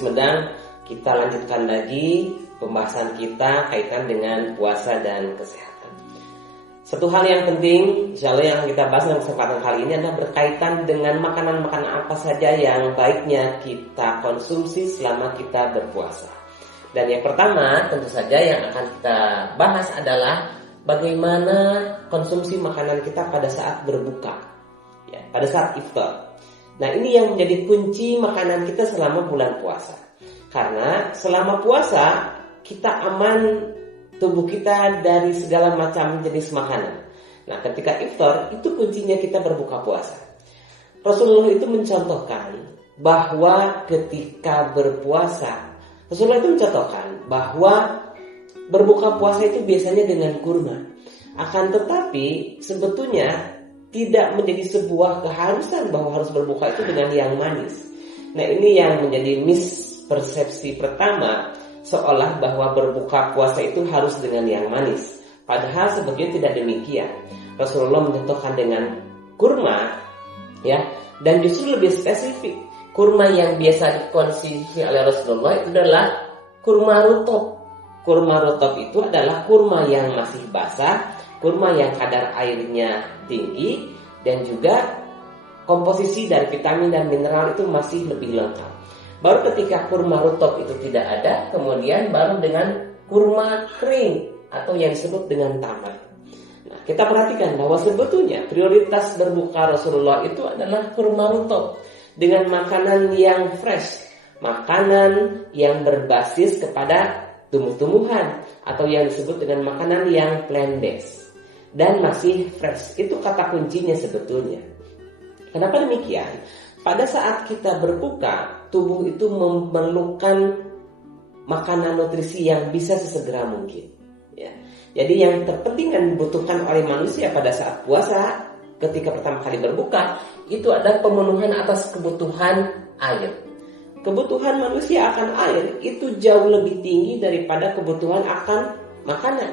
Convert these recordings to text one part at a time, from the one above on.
Sumedang, kita lanjutkan lagi pembahasan kita kaitan dengan puasa dan kesehatan. Satu hal yang penting, insya Allah yang kita bahas dalam kesempatan kali ini adalah berkaitan dengan makanan-makanan apa saja yang baiknya kita konsumsi selama kita berpuasa. Dan yang pertama tentu saja yang akan kita bahas adalah bagaimana konsumsi makanan kita pada saat berbuka, ya, pada saat iftar. Nah, ini yang menjadi kunci makanan kita selama bulan puasa. Karena selama puasa kita aman tubuh kita dari segala macam jenis makanan. Nah, ketika iftar itu kuncinya kita berbuka puasa. Rasulullah itu mencontohkan bahwa ketika berpuasa, Rasulullah itu mencontohkan bahwa berbuka puasa itu biasanya dengan kurma. Akan tetapi sebetulnya tidak menjadi sebuah keharusan bahwa harus berbuka itu dengan yang manis. Nah, ini yang menjadi mispersepsi pertama, seolah bahwa berbuka puasa itu harus dengan yang manis. Padahal sebetulnya tidak demikian. Rasulullah mencontohkan dengan kurma, ya, dan justru lebih spesifik. Kurma yang biasa dikonsumsi oleh Rasulullah itu adalah kurma rutop. Kurma rutop itu adalah kurma yang masih basah, kurma yang kadar airnya tinggi, dan juga komposisi dari vitamin dan mineral itu masih lebih lengkap. Baru ketika kurma rutop itu tidak ada, kemudian baru dengan kurma kering atau yang disebut dengan tamar. Nah, kita perhatikan bahwa sebetulnya prioritas berbuka Rasulullah itu adalah kurma rutop dengan makanan yang fresh, makanan yang berbasis kepada tumbuh-tumbuhan atau yang disebut dengan makanan yang plant-based dan masih fresh. Itu kata kuncinya sebetulnya. Kenapa demikian? Pada saat kita berbuka, tubuh itu memerlukan makanan nutrisi yang bisa sesegera mungkin, ya. Jadi yang terpenting dan dibutuhkan oleh manusia pada saat puasa ketika pertama kali berbuka itu adalah pemenuhan atas kebutuhan air. Kebutuhan manusia akan air itu jauh lebih tinggi daripada kebutuhan akan makanan.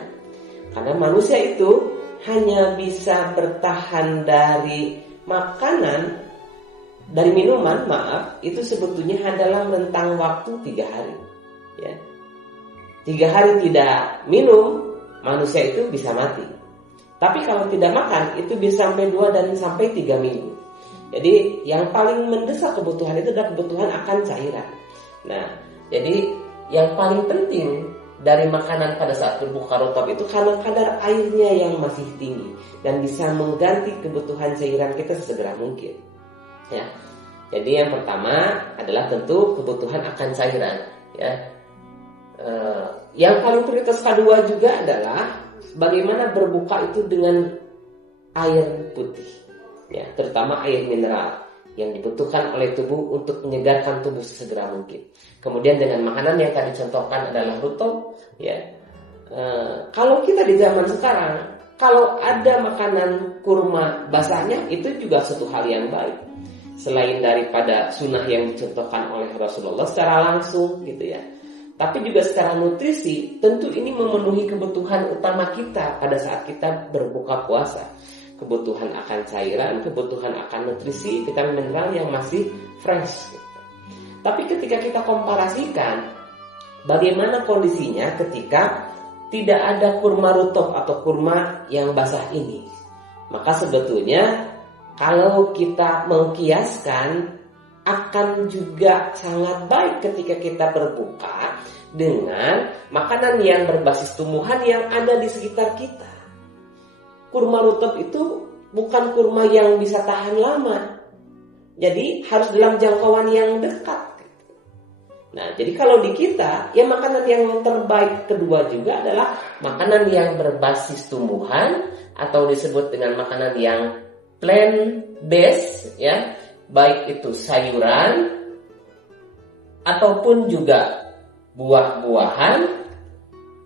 Karena manusia itu hanya bisa bertahan dari makanan, dari minuman, itu sebetulnya adalah rentang waktu 3 hari. Ya. 3 hari tidak minum, manusia itu bisa mati. Tapi kalau tidak makan, itu bisa sampai 2 dan sampai 3 minggu. Jadi yang paling mendesak kebutuhan itu adalah kebutuhan akan cairan. Nah, jadi yang paling penting dari makanan pada saat berbuka rutop itu karena kadar airnya yang masih tinggi dan bisa mengganti kebutuhan cairan kita sesegera mungkin. Ya, jadi yang pertama adalah tentu kebutuhan akan cairan. Ya, yang paling prioritas kedua juga adalah bagaimana berbuka itu dengan air putih. Ya, terutama air mineral yang dibutuhkan oleh tubuh untuk menyegarkan tubuh sesegera mungkin. Kemudian dengan makanan yang tadi contohkan adalah rutop. Ya, kalau kita di zaman sekarang, kalau ada makanan kurma basahnya itu juga satu hal yang baik. Selain daripada sunnah yang dicontohkan oleh Rasulullah secara langsung gitu ya, tapi juga secara nutrisi tentu ini memenuhi kebutuhan utama kita pada saat kita berbuka puasa. Kebutuhan akan cairan, kebutuhan akan nutrisi, vitamin mineral yang masih fresh gitu. Tapi ketika kita komparasikan bagaimana kondisinya ketika tidak ada kurma rutop atau kurma yang basah ini, maka sebetulnya kalau kita mengkiaskan akan juga sangat baik ketika kita berbuka dengan makanan yang berbasis tumbuhan yang ada di sekitar kita. Kurma rutop itu bukan kurma yang bisa tahan lama. Jadi harus dalam jangkauan yang dekat. Nah, jadi kalau di kita, ya makanan yang terbaik kedua juga adalah makanan yang berbasis tumbuhan atau disebut dengan makanan yang plant-based, ya, baik itu sayuran ataupun juga buah-buahan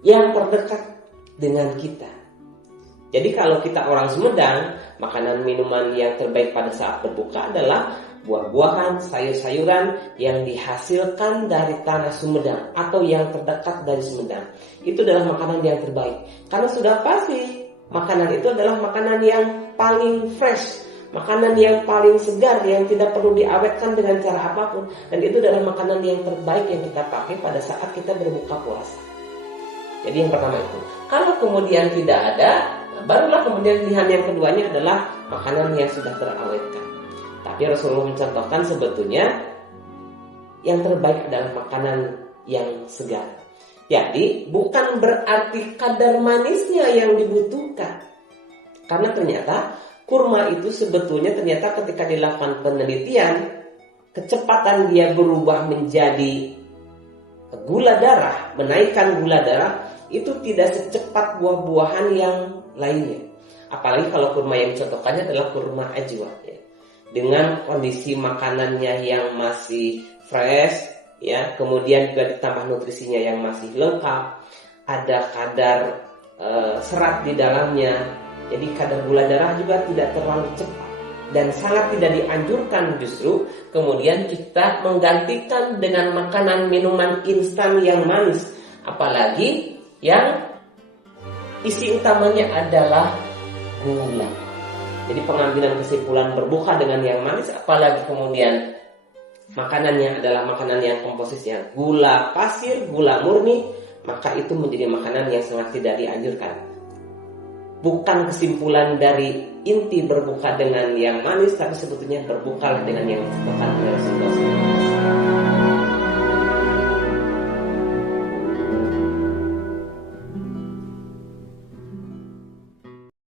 yang terdekat dengan kita. Jadi kalau kita orang Sumedang, makanan minuman yang terbaik pada saat berbuka adalah buah-buahan, sayur-sayuran yang dihasilkan dari tanah Sumedang atau yang terdekat dari Sumedang. Itu adalah makanan yang terbaik. Karena sudah pasti makanan itu adalah makanan yang paling fresh, makanan yang paling segar, yang tidak perlu diawetkan dengan cara apapun. Dan itu adalah makanan yang terbaik yang kita pakai pada saat kita berbuka puasa. Jadi yang pertama itu. Kalau kemudian tidak ada, barulah kemudian pilihan yang keduanya adalah makanan yang sudah terawetkan. Tapi Rasulullah mencontohkan sebetulnya yang terbaik adalah makanan yang segar. Jadi bukan berarti kadar manisnya yang dibutuhkan. Karena ternyata kurma itu sebetulnya ternyata ketika dilakukan penelitian, kecepatan dia berubah menjadi gula darah, menaikkan gula darah, itu tidak secepat buah-buahan yang lainnya. Apalagi kalau kurma yang dicontohkannya adalah kurma ajwa, ya. Dengan kondisi makanannya yang masih fresh, ya, kemudian juga ditambah nutrisinya yang masih lengkap, ada kadar serat di dalamnya, jadi kadar gula darah juga tidak terlalu cepat dan sangat tidak dianjurkan justru kemudian kita menggantikan dengan makanan minuman instan yang manis, apalagi yang isi utamanya adalah gula. Jadi pengambilan kesimpulan berbuka dengan yang manis, apalagi kemudian makanannya adalah makanan yang komposisinya gula pasir, gula murni, maka itu menjadi makanan yang sangat tidak dianjurkan. Bukan kesimpulan dari inti berbuka dengan yang manis, tapi sebetulnya berbukalah dengan yang disebutkan oleh Rasulullah SAW.